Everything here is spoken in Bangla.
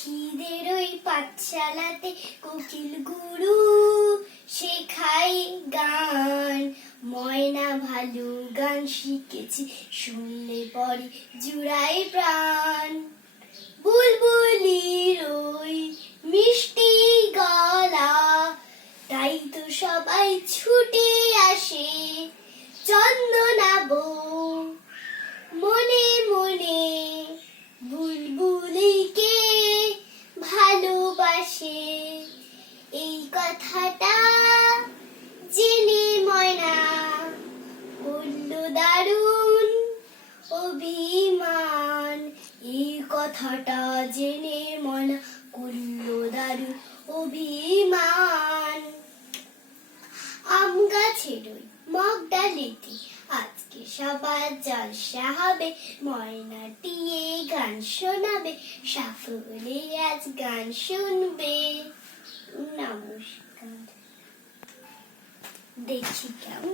পাখিদের ওই পাঠশালাতে কোকিল গুরু শেখায় গান। ময়না ভালো গান শিখেছি, শুনলে পরে জুড়ায় প্রাণ। বুলবুলির ওই মিষ্টি গলা, তাই তো সবাই ছুটে আসে চন্দনা বউ। মনে মনে বুলবুলিকে ভালোবাসে, এই কথাটা জেনে ময়না করল দারুণ অভিমান। এই কথাটা জেনে ময়না করল দারুণ অভিমান। আম গাছের ওই মগ ডালেতে আজকে সবার জলসা হবে, ময়নাটি এই গান শোনাবে, সকলে আজ গান শুনবে। নমস্কার। দেখি কেমন